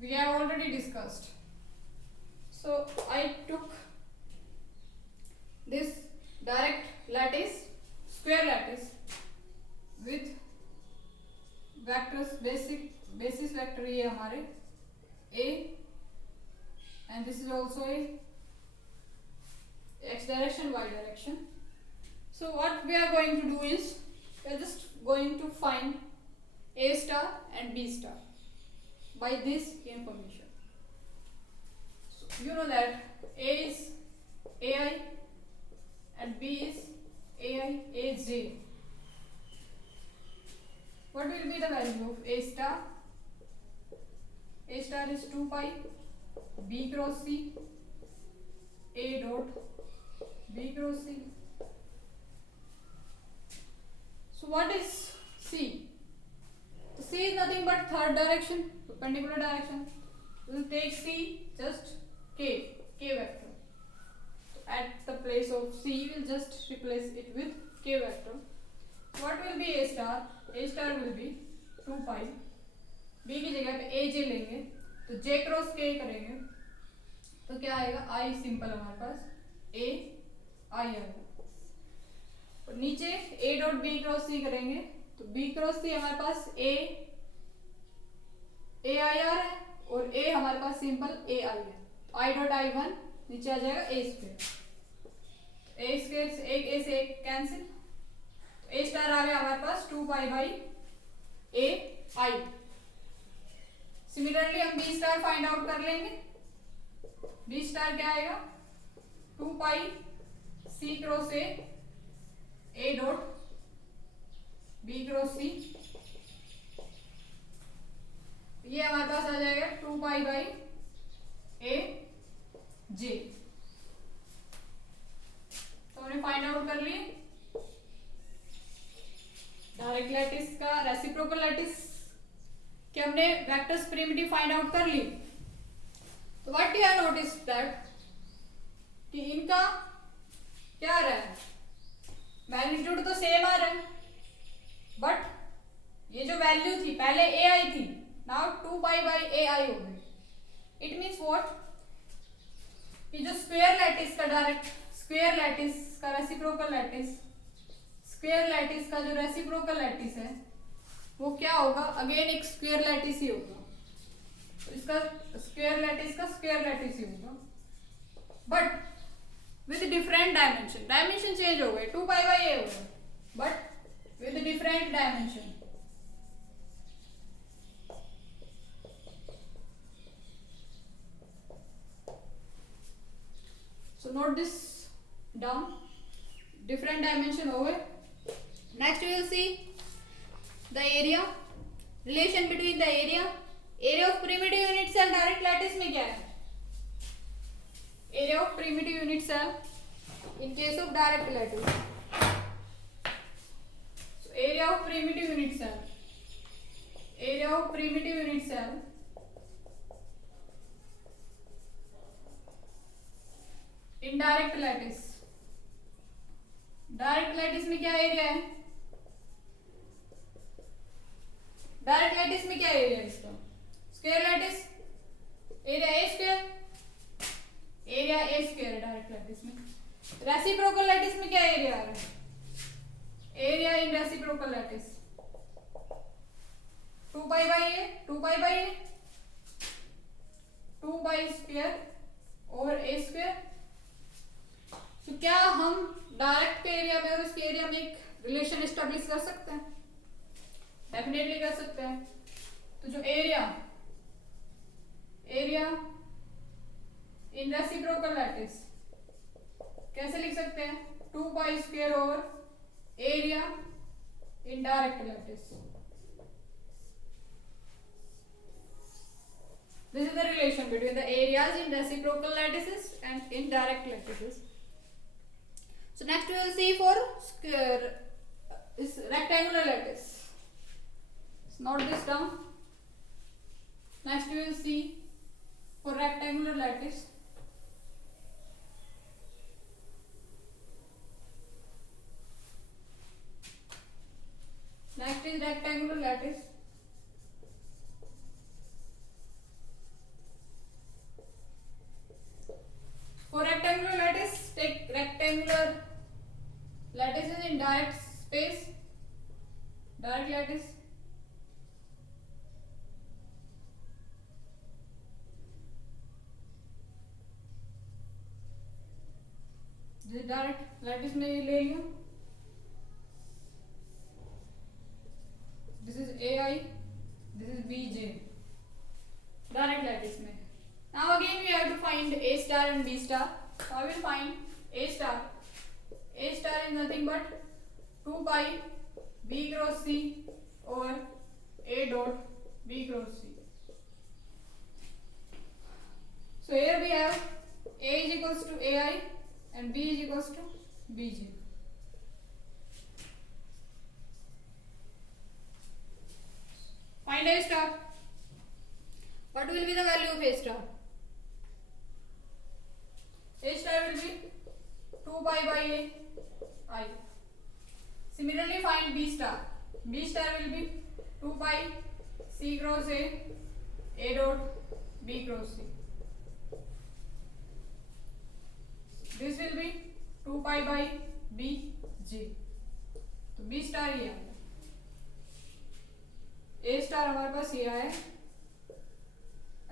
we have already discussed. So I took this direct lattice, square lattice with vectors, basis vector ये हमारे a, and this is also a x direction, y direction. So what we are going to do is we are just going to find a star and b star by this information. So you know that a is ai and b is ai aj. What will be the value of a star? A star is 2 pi b cross c, a dot b cross c. So what is c? So c is nothing but third direction, perpendicular direction. We will take c just k vector. So at the place of c, we will just replace it with k vector. What will be a star? A star will be 2 pi. b की जगह पे aj लेंगे तो j cross k करेंगे तो क्या आएगा? I simple हमारे पास a I आएगा। और नीचे a dot b cross c करेंगे तो b क्रॉस c हमारे पास a आई आर है और a हमारे पास सिंपल a आई है। I डॉट I वन नीचे आ जाएगा a स्क्वायर से एक a से एक कैंसिल, तो a स्टार आ गया हमारे पास 2 pi by a I. Similarly हम b स्टार फाइंड आउट कर लेंगे। b स्टार क्या आएगा? 2 पाई c cross a dot b cross c, ये हमारे पास आ जाएगा 2 पाई बाई a j। तो हमने फाइंड आउट कर लिए डायरेक्ट लैटिस का रेसिप्रोकल लैटिस कि हमने वेक्टर्स प्रिमिटिव फाइंड आउट कर ली। तो what you have notice that कि इनका क्या आ रहा है? मैग्नीट्यूड तो सेम आ रहा है, बट ये जो वैल्यू थी पहले ए आई थी, नाउ 2 पाई बाई ए आई हो गई। इट मीन्स व्हाट कि जो स्क्वायर लैटिस का डायरेक्ट स्क्वायर लैटिस का रेसिप्रोकल लैटिस, स्क्वायर लैटिस का जो रेसिप्रोकल लैटिस है वो क्या होगा? अगेन एक स्क्वायर लैटिस ही होगा। तो इसका स्क्वायर लैटिस का स्क्वायर लैटिस ही होगा, but with different dimension. Dimension change हो गए, 2 पाई बाई ए हो गए, but with different dimension. So note this down, different dimension over. Next we will see the area, relation between the area of primitive unit cell direct lattice में क्या है? Area of primitive unit cell in case of direct lattice. So area of primitive unit cell, area of primitive unit cell in direct lattice. Direct lattice में क्या area है? Direct lattice में क्या area है इसका? Square lattice, area A square, area A square है direct lattice में। Reciprocal lattice में क्या एरिया आ रहा है? Area in reciprocal lattice 2 pi by A, 2 pi by A, 2 pi square और ए स्क्वायर। तो क्या हम डायरेक्ट के एरिया में और इसके एरिया में एक रिलेशन एस्टेब्लिश कर सकते हैं? डेफिनेटली कर सकते हैं। तो जो एरिया इन रेसिप्रोकल लैटिस कैसे लिख सकते हैं? 2 pi square over area in direct lattice. This is the relation between the areas in reciprocal lattices and in direct lattices. So next we will see for square is rectangular lattice. So note this down. Next we will see for rectangular lattice. Next is rectangular lattice. Direct lattice में ले लिया, this is A I, this is B J, direct lattice में. Now again we have to find A star and B star. So I will find A star. A star is nothing but 2 pi B cross C over A dot B cross C. So here we have A is equals to AI and B is equals to BG. Find A star. What will be the value of A star? A star will be 2 pi by A I. Similarly find B star. B star will be 2 pi C cross A dot B cross C. This will be 2 pi by B G. तो B star ये है. A star हमारे पास ये है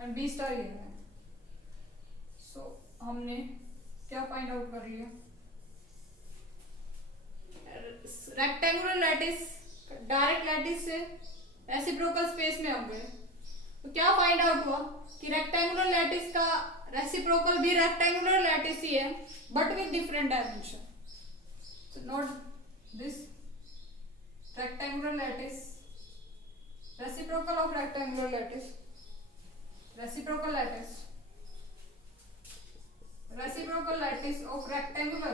and B star ये है. So हमने क्या फाइंड आउट कर लिया? रेक्टेंगुलर लैटिस डायरेक्ट लैटिस से रेसिप्रोकल स्पेस में होंगे. तो क्या फाइंड आउट हुआ कि रेक्टेंगुलर लैटिस का रेसिप्रोकल भी रेक्टेंगुलर लैटिस ही है but with different dimension. So not this rectangular lattice, reciprocal of rectangular lattice, reciprocal lattice, reciprocal lattice of rectangular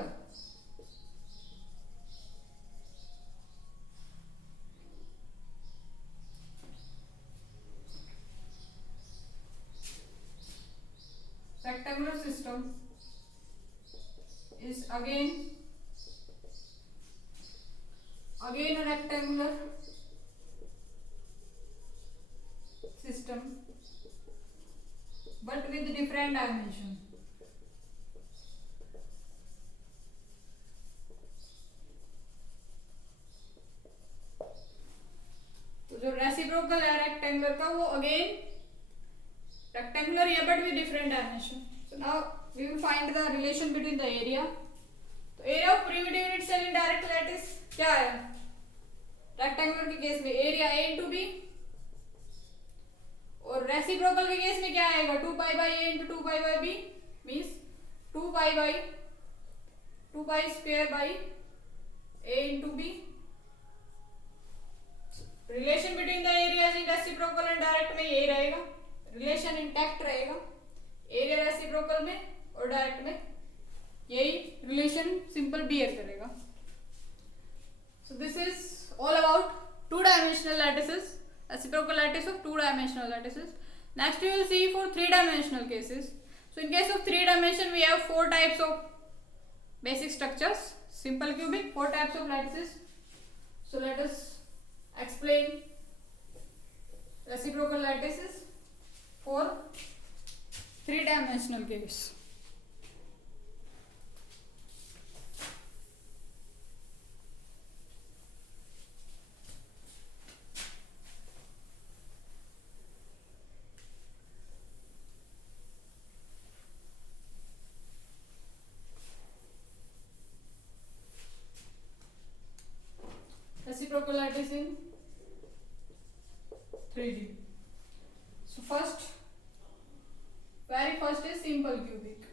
system is again a rectangular system but with different dimension. जो reciprocal है rectangular का वो again rectangular है but with different dimension. So now we will find the relation between the area. तो area of primitive unit cell in direct lattice क्या है? Rectangular के case में एरिया A इंटू बी और reciprocal के case में क्या आएगा? 2 pi by A into 2 pi by B means 2 pi square by A into B. Relation between the areas in reciprocal and direct में यही रहेगा, रिलेशन इंटैक्ट रहेगा एरिया रेसिप्रोकल में और डायरेक्ट में यही रिलेशन सिंपल बिहेव करेगा. So this is all about two dimensional lattices, reciprocal lattice of two dimensional lattices. Next we will see for three dimensional cases. So in case of three dimension we have 4 types of basic structures. Simple cubic, 4 types of lattices. So let us explain reciprocal lattices for 3-dimensional case. Reciprocal lattice in 3D. So very first is simple cubic.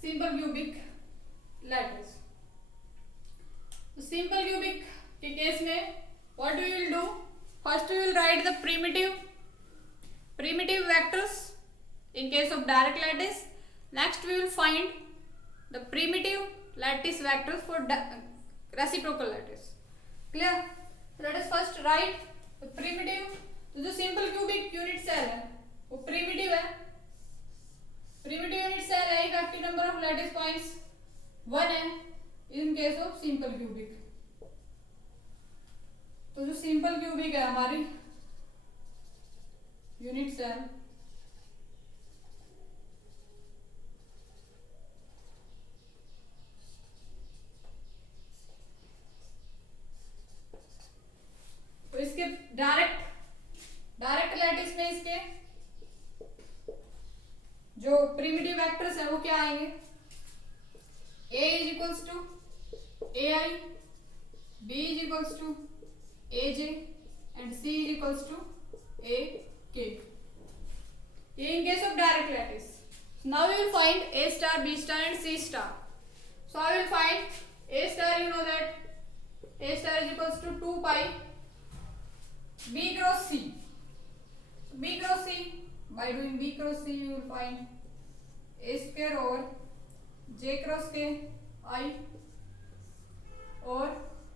Simple cubic lattice. So simple cubic के case में what we will do? First we will write the primitive vectors in case of direct lattice. Next we will find the primitive lattice vectors for reciprocal lattice. Clear? Let us first write the primitive. तो जो simple cubic unit cell है वो primitive है. Primitive unit cell है, effective number of lattice points 1 है in case of simple cubic. तो जो simple cubic है हमारी unit cell तो इसके डायरेक्ट लैटिस में इसके जो प्रिमिटिव वेक्टर्स है वो क्या आएंगे, a is equals to ai, b is equals to aj and c is equals to ak. In case of direct lattice, so now we will find a star, b star and c star. So I will find a star, you know that a star is equals to 2 pi b cross c. So b cross c, by doing b cross c you will find a square over j cross k I or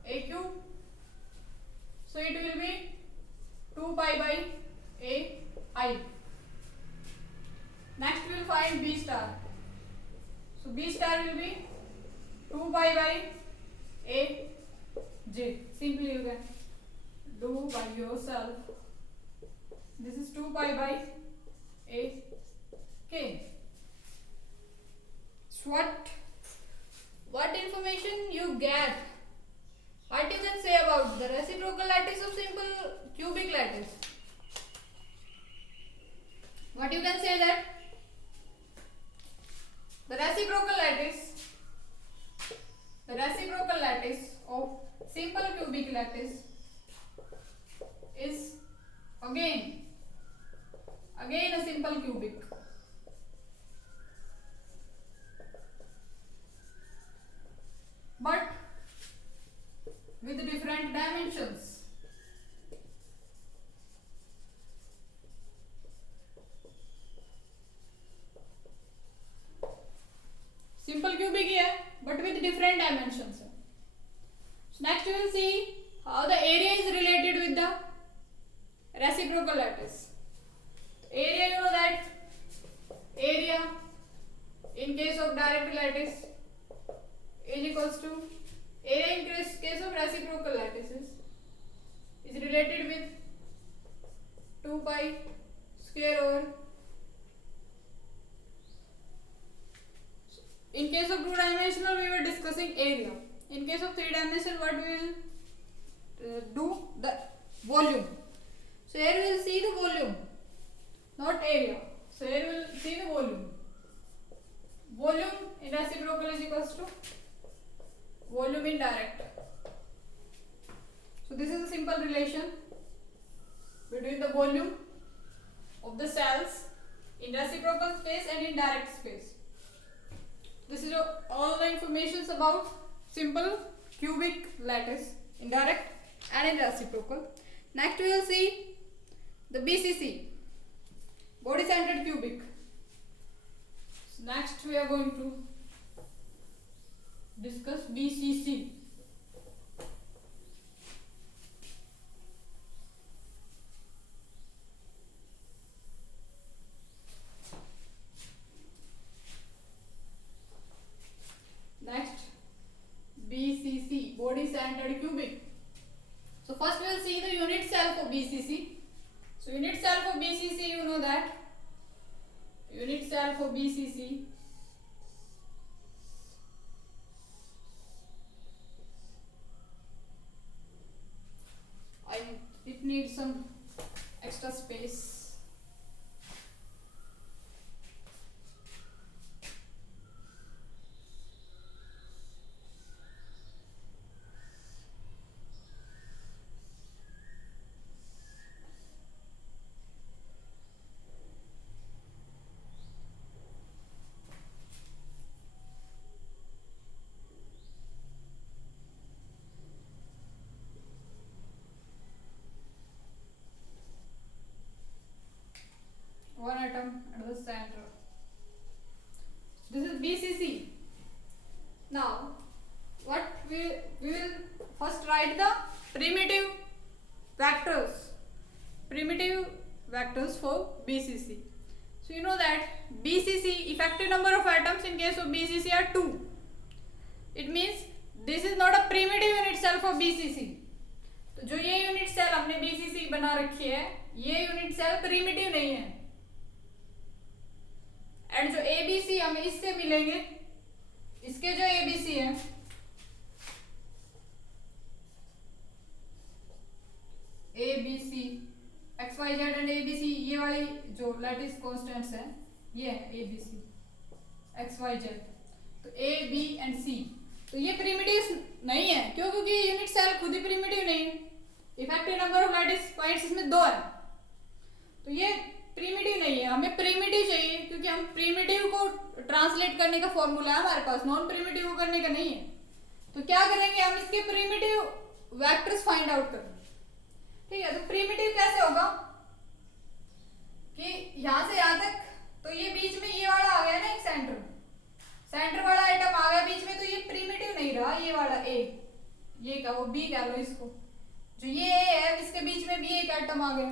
a cube. So it will be 2 pi by a I. Next we will find b star. So b star will be 2 pi by a j. Simply you can do by yourself. This is 2 pi by a k. So what information you get? What you can say about the reciprocal lattice of simple cubic lattice? What you can say that the reciprocal lattice of simple cubic lattice is again a simple cubic, but with different dimensions. Simple cubic ही है but with different dimensions. So next we will see how the area is related with the reciprocal lattice. Area, you know that area in case of direct lattice is equals to area in case of reciprocal lattices is related with 2 pi square over. In case of 2-dimensional we were discussing area. In case of 3-dimensional what we will do, the volume. So here we will see the volume, not area. So here we will see the volume. Volume in reciprocal is equals to volume in direct. So this is a simple relation between the volume of the cells in reciprocal space and in direct space. This is all the information about simple cubic lattice in direct and in reciprocal. Next we will see the BCC, body centered cubic. So next we are going to discuss BCC. Next, BCC, body centered cubic. So first we will see the unit cell for BCC. So unit cell for BCC, you know that unit cell for BCC it needs some extra space. One atom at the center. This is BCC. Now, what we will first write the primitive vectors for BCC. So you know that BCC, effective number of atoms in case of BCC are 2. It means this is not a primitive unit cell for BCC. तो जो ये unit cell हमने BCC बना रखी है, ये unit cell primitive नहीं है. एंड जो ABC हमें इससे मिलेंगे, इसके जो ABC है, ABC XYZ एंड ABC, ये वाली जो लैटिस कांस्टेंट्स है, ये है A B C X Y Z, तो ए बी एंड सी, तो ये प्रिमिटिव नहीं है। क्यों? क्योंकि यूनिट सेल खुद ही प्रिमिटिव नहीं है। Effective number of lattice points इसमें 2 है, तो ये प्रिमिटिव नहीं है। हमें प्रिमिटिव चाहिए, क्योंकि हम प्रिमिटिव को ट्रांसलेट करने का फॉर्मूला है हमारे पास, नॉन प्रिमिटिव को करने का नहीं है। तो क्या करेंगे, हम इसके प्रिमिटिव वेक्टर्स फाइंड आउट करेंगे। ठीक है, तो प्रिमिटिव कैसे होगा कि यहां से यहां तक, तो ये बीच में ये वाला आ गया ना, एक सेंटर वाला आइटम आ गया बीच में, तो ये प्रिमिटिव नहीं रहा। ये वाला ए, ये का वो बी कह लो इसको, जो ये ए है इसके बीच में भी एक आइटम आ गया,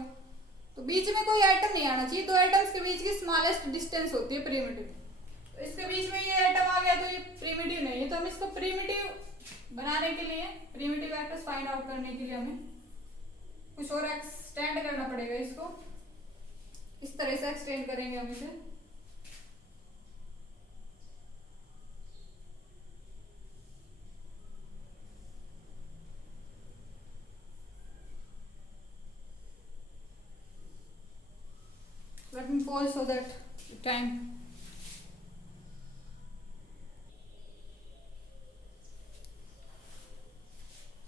तो बीच में कोई आइटम नहीं आना चाहिए। 2 आइटम्स के बीच की स्मॉलेस्ट डिस्टेंस होती है प्रिमिटिव, तो इसके बीच में ये आइटम आ गया, तो ये प्रिमिटिव नहीं है। तो हम इसको प्रिमिटिव बनाने के लिए, प्रिमिटिव वेक्टर्स फाइंड आउट करने के लिए हमें कुछ और एक्सटेंड करना पड़ेगा। इसको इस तरह से एक्सटेंड करेंगे हम इसे। Let me pause so that time.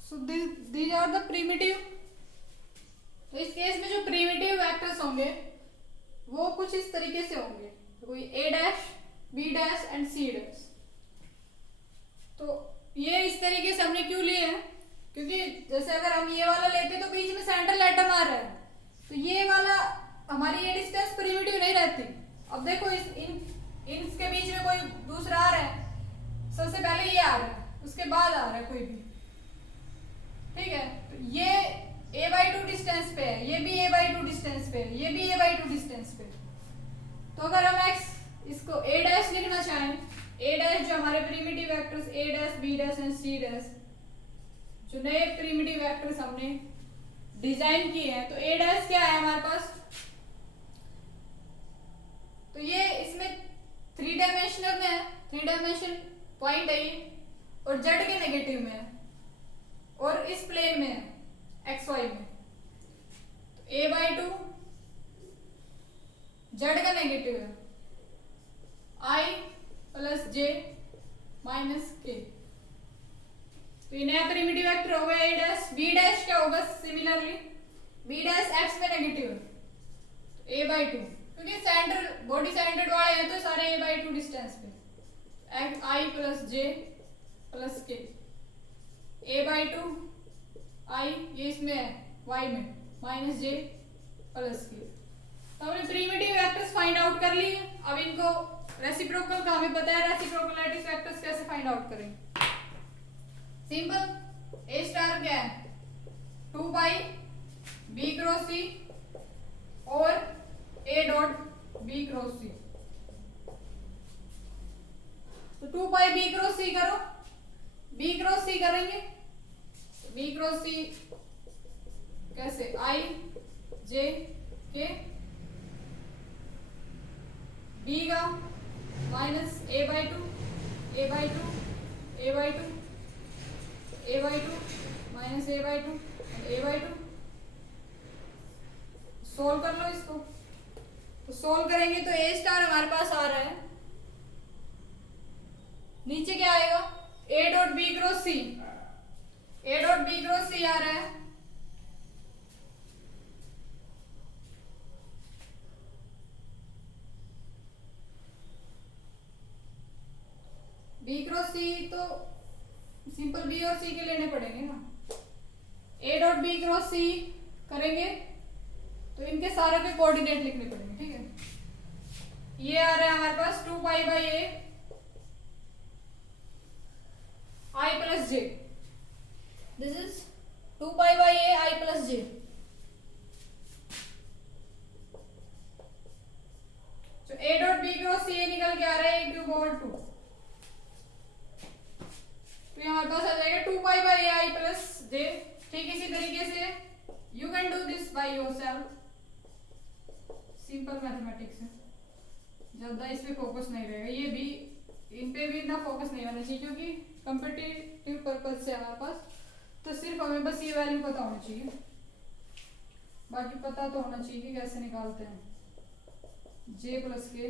So these are the primitive. तो इस केस में जो प्रिमिटिव वेक्टर्स होंगे वो कुछ इस तरीके से होंगे, कोई A dash, B dash and C dash. तो ये इस तरीके से हमने क्यों लिए हैं, क्योंकि जैसे अगर हम ये वाला लेते तो बीच में सेंट्रल एटम आ रहा है, तो ये वाला हमारी ये डिस्टेंस प्रिमिटिव नहीं रहती। अब देखो इसके बीच में कोई दूसरा आ रहा है, सबसे पहले ये आ रहा है, उसके बाद आ रहा है कोई भी। ठीक है, तो ये a/2 डिस्टेंस पे है, ये भी a/2 डिस्टेंस पे है, ये भी a/2 डिस्टेंस पे। तो अगर हम x इसको a डैश लिखना चाहें, a डैश जो हमारे primitive vectors a dash, b dash and c dash, जो नए प्रिमिटिव वेक्टर्स हमने डिजाइन किए हैं, तो a डैश क्या है हमारे पास, तो ये इसमें 3 डायमेंशनल में है, 3 डायमेंशन पॉइंट है ये, और z के नेगेटिव में है, और इस प्लेन में है एक्स वाई में। तो a/2 z का नेगेटिव है, i plus j minus k, तो ये नया प्रिमिटिव वेक्टर होगा a डैश। b डैश क्या होगा, सिमिलरली b डैश x में नेगेटिव है, तो a/2, क्योंकि सेंटर बॉडी सेंटर्ड वाले हैं तो सारे a/2 डिस्टेंस पे, i plus j plus k, a/2 i ये इसमें है y में, माइनस j प्लस k। तो हमने प्रिमिटिव वेक्टर्स फाइंड आउट कर लिए। अब इनको रेसिप्रोकल का हमें पता है, रेसिप्रोकल लैटिस वेक्टर्स कैसे फाइंड आउट करेंगे। सिंपल, a स्टार क्या है, 2 पाई b क्रॉस c और a dot b cross c। तो 2 पाई b क्रॉस c करो, b क्रॉस c करेंगे, b क्रॉस c कैसे, i j k, b का minus a/2 a/2 a/2 a/2 minus a/2 a/2। Solve कर लो इसको, तो सोल्व करेंगे तो a स्टार हमारे पास आ रहा है, नीचे क्या आएगा, a dot b cross c, a dot b cross c आ रहा है, b क्रॉस c तो सिंपल b और c के लेने पड़ेंगे ना। a dot b cross c करेंगे तो इनके सारे के कोऑर्डिनेट लिखने पड़ेंगे। ठीक है, ये आ रहा है हमारे पास 2 pi by a i plus j, this is 2 pi by a i plus j। तो a dot b cross c निकल के आ रहा है a/2, तो ये हमारे पास आ जाएगा 2 pi by a i plus j। ठीक इसी तरीके से you can do this by yourself, simple mathematics है, ज्यादा इस पे फोकस नहीं रहेगा, ये भी इन पे भी इतना फोकस नहीं होना चाहिए, क्योंकि कॉम्पिटिटिव पर्पज से हमारे पास, तो सिर्फ हमें बस ये वैल्यू पता होनी चाहिए, बाकी पता तो होना चाहिए कि कैसे निकालते हैं, j plus K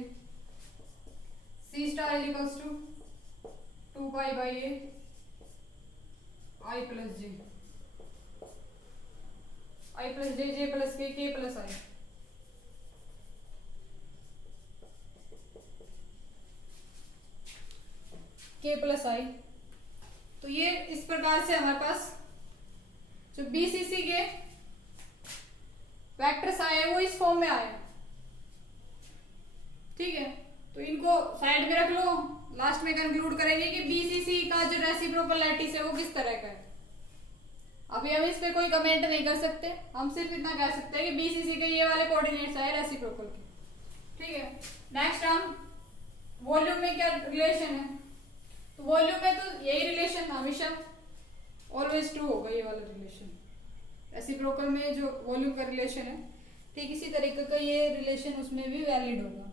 C star is equals to 2 pi by A I plus J, I plus J, J plus K plus I. K plus आई। तो ये इस प्रकार से हमारे पास जो बीसीसी के वेक्टर्स आए वो इस फॉर्म में आए। ठीक है, तो इनको साइड में रख लो, लास्ट में कंक्लूड करेंगे कि बीसीसी का जो रेसिप्रोकल लैटिस है वो किस तरह का है। अभी हम इस पे कोई कमेंट नहीं कर सकते, हम सिर्फ इतना कह सकते हैं कि बीसीसी के ये वाले कोऑर्डिनेट्स आए रेसिप्रोकल के। ठीक है, नेक्स्ट हम वॉल्यूम में क्या रिलेशन है, तो वॉल्यूम में तो यही रिलेशन हमेशा ऑलवेज ट्रू होगा, ये वाला रिलेशन रेसिप्रोकल में जो वॉल्यूम का रिलेशन है, ठीक इसी तरीके का ये रिलेशन उसमें भी वैलिड होगा।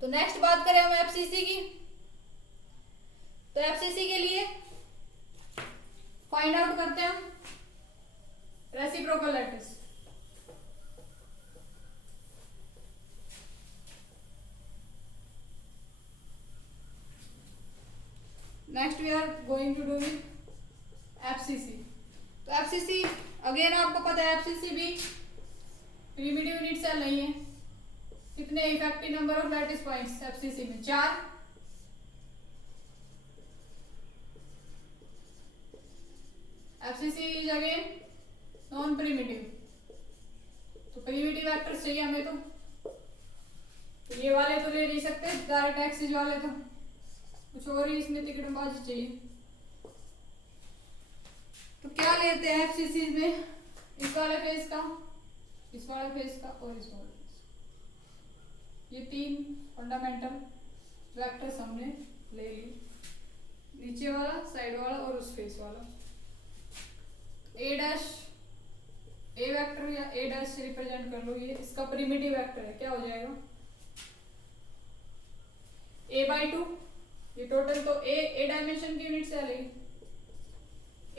तो नेक्स्ट बात करें हम एफसीसी की, तो एफसीसी के लिए फाइंड आउट करते हैं हम reciprocal lattice. Next we are going to do with FCC. तो एफसीसी अगेन आपको पता है एफसीसी भी प्रिमिटिव यूनिट सेल नहीं है। कितने effective number of lattice points FCC में? 4। FCC is again non primitive, तो प्रिमिटिव वेक्टर्स चाहिए हमें। तो ये वाले तो ले नहीं सकते डायरेक्ट एक्सिस वाले, तो कुछ और ही इसमें तिकड़मबाजी चाहिए। तो क्या लेते हैं एफसीसी में? इस वाले फेस का, इस वाले फेस का और इस वाले फेस का। ये 3 फंडामेंटल वेक्टर्स हमने ले ली, नीचे वाला, साइड वाला और उस फेस वाला। ए डैश, ए वेक्टर या ए डैश से रिप्रेजेंट कर लो, ये इसका प्रिमिटिव वेक्टर है, क्या हो जाएगा? a/2। ये टोटल तो ए डायमेंशन की यूनिट से आएगी।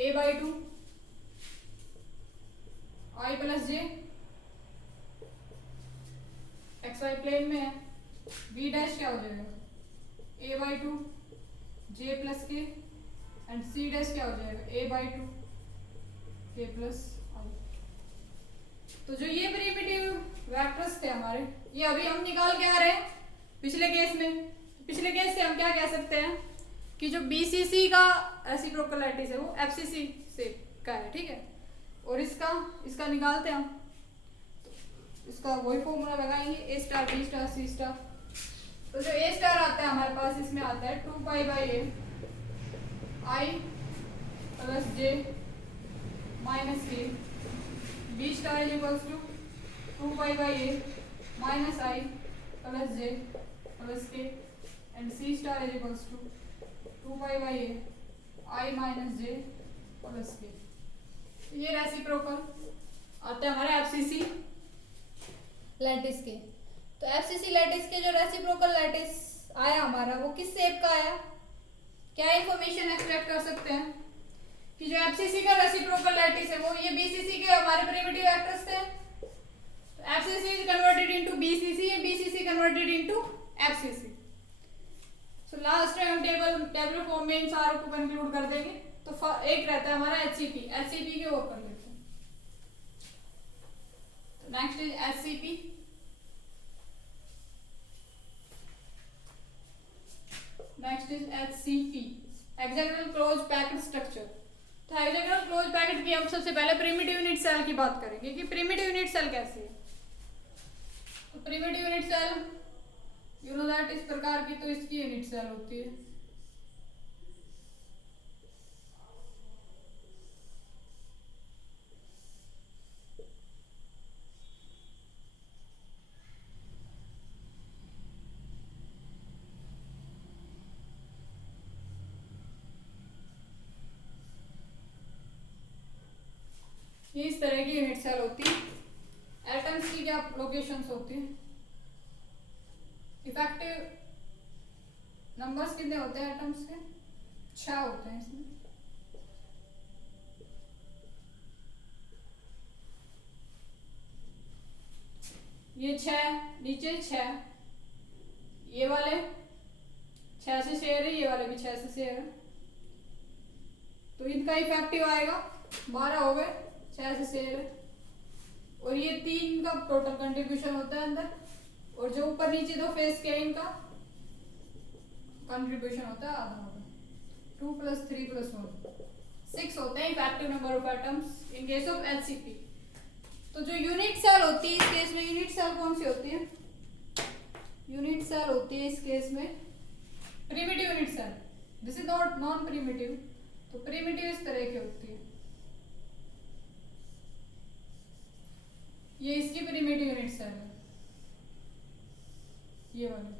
a/2 i plus J, xy plane में है। v डैश क्या हो जाएगा? a/2 j plus K and c dash क्या हो जाएगा? a/2 k plus i। तो जो ये प्रिमिटिव वेक्टर्स थे हमारे, ये अभी हम निकाल के आ रहे हैं पिछले केस में। पिछले केस से हम क्या कह सकते हैं कि जो बीसीसी का रेसिप्रोकल लैटिस है वो एफसीसी से का है। ठीक है, और इसका निकालते हैं हम, तो इसका वही फॉर्मूला लगाएंगे, ए star B star c star. तो जो ए स्टार आता है हमारे पास, इसमें आता है 2 pi by A I plus J minus K. B star is equals to 2 pi by A minus I plus J plus K and C star is equals to 2 pi by A I minus J plus K. ये reciprocal आते हैं हमारे FCC lattice के। तो FCC lattice के जो reciprocal lattice आया हमारा, वो किस शेप का आया? क्या इंफॉर्मेशन एक्सट्रैक्ट कर सकते हैं कि जो एफसीसी का रेसिप्रोकल लैटिस है वो ये बीसीसी के हमारे प्रिमिटिव वेक्टर्स थे। तो FCC is converted into BCC and BCC converted into FCC. So last में हम टेबल फॉर्म में इन सारों को कंक्लूड कर देंगे। तो एक रहता है हमारा एचसीपी, एचसीपी के ऊपर लेते हैं। तो next is HCP. Next is HCP, hexagonal close packed structure. तो हेक्सागोनल क्लोज पैक्ड की हम सबसे पहले प्रिमिटिव यूनिट सेल की बात करेंगे कि प्रिमिटिव यूनिट सेल कैसी है। तो primitive unit cell you know that इस प्रकार की, तो इसकी यूनिट सेल होती है। ये इस तरह की यूनिट सेल होती है। एटम्स की क्या लोकेशंस होती है? इफेक्टिव नंबर्स कितने होते हैं एटम्स के? 6 होते हैं इसमें। ये 6, नीचे 6 ये वाले 6 से शेयर है, ये वाले भी 6 से शेयर है, तो इनका इफेक्टिव आएगा 12 हो गए, 6 से शेयर है, और ये 3 का टोटल कंट्रीब्यूशन होता है अंदर, और जो ऊपर नीचे दो फेस के इनका कंट्रीब्यूशन होता है आधा होगा। 2 + 3 + 1 6 होते हैं effective number of atoms in case of HCP. तो जो यूनिट सेल होती है इस केस में, यूनिट सेल कौन सी होती है? यूनिट सेल होती है इस केस में primitive unit cell, this is not non primitive, तो प्रिमिटिव इस तरह की होती है, ये इसकी प्रिमिटिव यूनिट सेल है, ये वाली।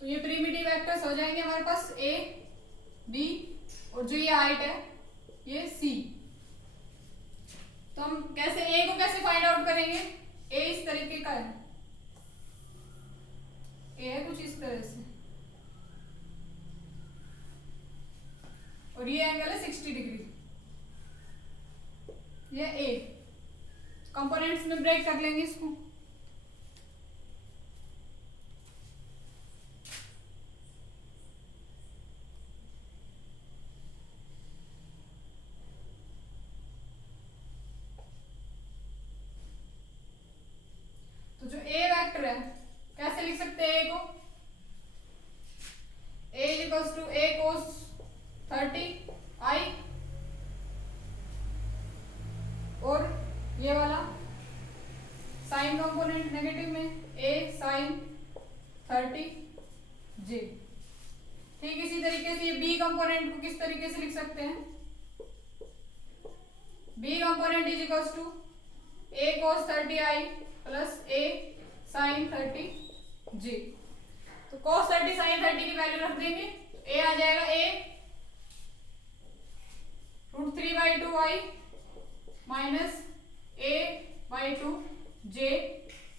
तो ये प्रिमिटिव वेक्टर्स हो जाएंगे हमारे पास ए बी, और जो ये हाइट है ये सी। तो हम कैसे ए को कैसे फाइंड आउट करेंगे? ए इस तरीके का है, ए है कुछ इस तरह से, और ये एंगल है 60 डिग्री, ये ए। कंपोनेंट्स में ब्रेक कर लेंगे इसको, तो जो ए वेक्टर है कैसे लिख सकते हैं ए को? ए इक्वल्स टू ए कोस 30 आई, और ये वाला साइन कंपोनेंट नेगेटिव में ए साइन 30 जे। ठीक इसी तरीके से ये बी कंपोनेंट को किस तरीके से लिख सकते हैं? B component is equals to A cos 30 I plus A sine 30 J. तो कोस 30 साइन 30 की वैल्यू रख देंगे, ए आ जाएगा ए √3/2 आई माइनस a/2 j।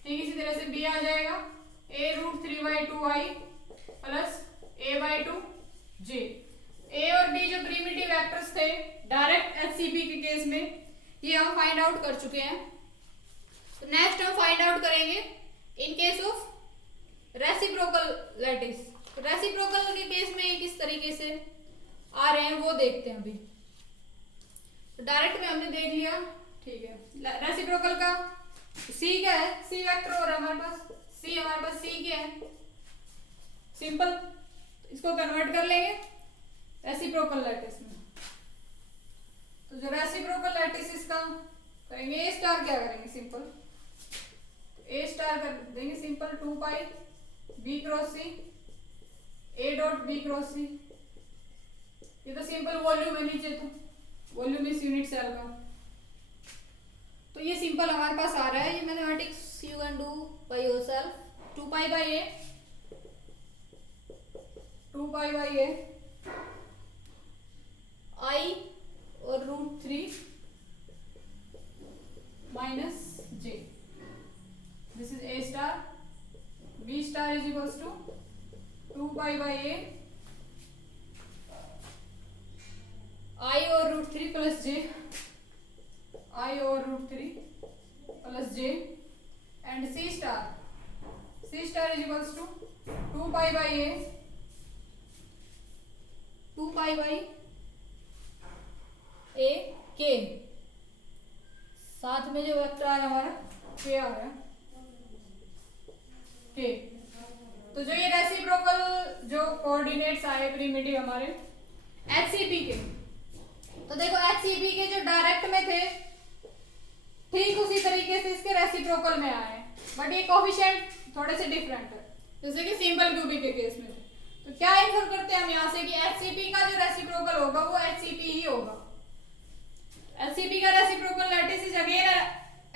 ठीक इसी तरह से b आ जाएगा a √3/2 I plus a/2 j। a और b जो प्रिमिटिव वेक्टर्स थे डायरेक्ट एचसीपी के केस में, ये हम फाइंड आउट कर चुके हैं। तो नेक्स्ट हम फाइंड आउट करेंगे इन केस ऑफ रेसिप्रोकल लैटिस। तो रेसिप्रोकल के केस में ये किस तरीके से आ रहे हैं वो देखते हैं अभी। तो डायरेक्ट में हमने देख लिया, ठीक है। रेसिप्रोकल का सी क्या है? सी वेक्टर हो रहा है हमारे पास, सी हमारे पास सी क्या है? सिंपल, इसको कन्वर्ट कर लेंगे रेसिप्रोकल लैटिस में। तो जो रेसिप्रोकल लैटिस इसका करेंगे, ए स्टार क्या करेंगे? सिंपल ए स्टार कर देंगे simple 2 pi B cross C A dot B cross C. ये तो सिंपल वॉल्यूम है नीचे, तो वॉल्यूम इस यूनिट सेल का, तो ये सिंपल हमारे पास आ रहा है। ये mathematics you can do by yourself. 2 pi by A 2 pi by A I और √3 minus J, this is A star. B star is equals to 2 pi by A I और √3 plus J, I और √3 plus J, and C star is equals to 2 pi by A 2 pi by A K, साथ में जो vector आ रहा है हमारा के आ रहा है के। तो जो ये रेसिप्रोकल जो कोऑर्डिनेट्स आए प्रिमिटिव हमारे एचसीपी के, तो देखो एचसीपी के जो डायरेक्ट में थे ठीक उसी तरीके से इसके रेसिप्रोकल में आए, बट ये कोफिशिएंट थोड़े से डिफरेंट है, जैसे कि सिंपल क्यूबिक के केस में। तो क्या इन्फर करते हैं हम यहाँ से कि एचसीपी का जो रेसिप्रोकल होगा वो एचसीपी ही होगा। एचसीपी का reciprocal lattice is again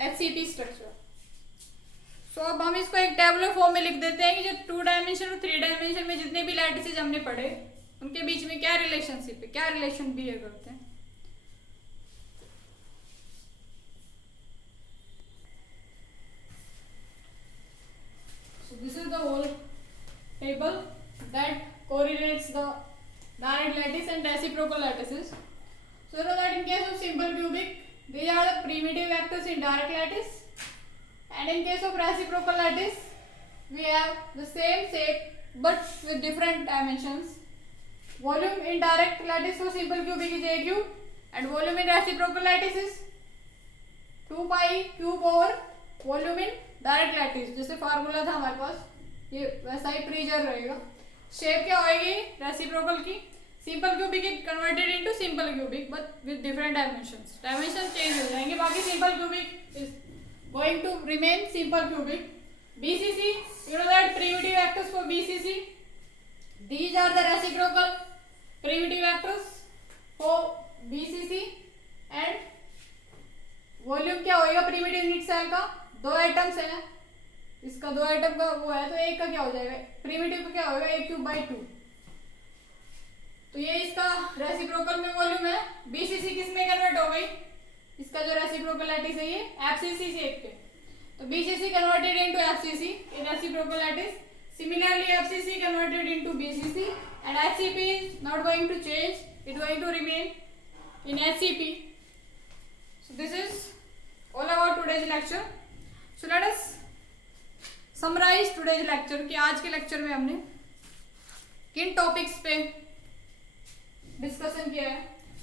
HCP structure. So अब हम इसको एक टेबुलर फॉर्म में लिख देते हैं कि जो 2 डायमेंशन और 3 डायमेंशन में जितने भी लैटिसेज हमने पढ़े उनके बीच में क्या रिलेशनशिप है, क्या रिलेशन बिहेव करते हैं। So this is the whole table that correlates the direct lattice and reciprocal lattices. So that in case of simple cubic, these are the primitive vectors in direct lattice, and in case of reciprocal lattice we have the same shape but with different dimensions. Volume in direct lattice for simple cubic is a cube and volume in reciprocal lattice is 2 pi cube over volume in direct lattice. जैसे formula था हमारे पास, ये वैसा ही प्रीजर रहेगा. Shape क्या होएगी reciprocal की? Simple cubic converted into simple cubic but with different dimensions. Dimension change हो जाएंगे. बाकी simple cubic is going to remain simple cubic. BCC, you know that primitive vectors for BCC, these are the reciprocal primitive vectors for BCC. And volume क्या होएगा primitive unit cell का? 2 atoms है, इसका 2 atom का वो है तो एक का क्या हो जाएगा? प्रिमिटिव का क्या होगा? a cube by 2. तो ये इसका रेसिप्रोकल में वॉल्यूम है. बीसीसी किस में कन्वर्ट हो गई? इसका जो रेसिप्रोकल लैटिस है ये एफसीसी शेप पे, तो BCC converted into FCC in reciprocal lattice. Similarly FCC converted into BCC and HCP is not going to change, it going to remain in HCP. So this is all about today's lecture. So let us summarize today's lecture कि आज के lecture में हमने किन topics पे discussion किया है.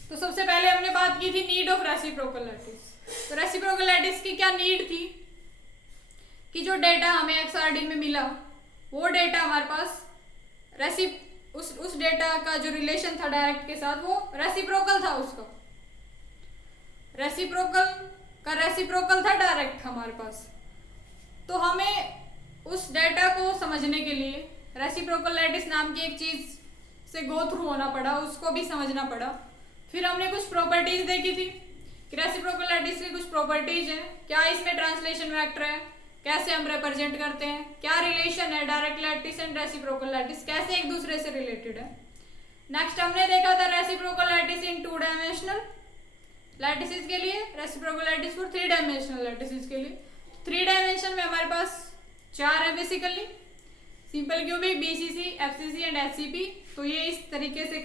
तो सबसे पहले हमने बात की थी नीड ऑफ रेसिप्रोकल लैटिस. तो रेसिप्रोकल लैटिस की क्या नीड थी कि जो डेटा हमें एक्सआरडी में मिला वो डेटा हमारे पास उस डेटा का जो रिलेशन था डायरेक्ट के साथ वो रेसिप्रोकल था. उसका रेसिप्रोकल था डायरेक्ट हमारे पास. तो हमें उस डेटा को समझने के लिए रेसिप्रोकल लैटिस नाम की एक चीज से गो थ्रू होना पड़ा, उसको भी समझना पड़ा. फिर हमने कुछ प्रॉपर्टीज देखी थी कि रेसिप्रोकल लैटिस की कुछ प्रॉपर्टीज है, क्या इसमें ट्रांसलेशन वेक्टर है, कैसे हम रिप्रेजेंट करते हैं, क्या रिलेशन है direct lattice and reciprocal lattice, कैसे एक दूसरे से रिलेटेड है. नेक्स्ट हमने देखा था रेसिप्रोकल लैटिस इन 2 डायमेंशनल लैटिसेस के लिए, reciprocal lattice for 3 dimensional lattices के लिए. 3 डायमेंशन में हमारे पास 4 है basically, simple cubic, BCC, FCC and HCP. तो ये इस तरीके से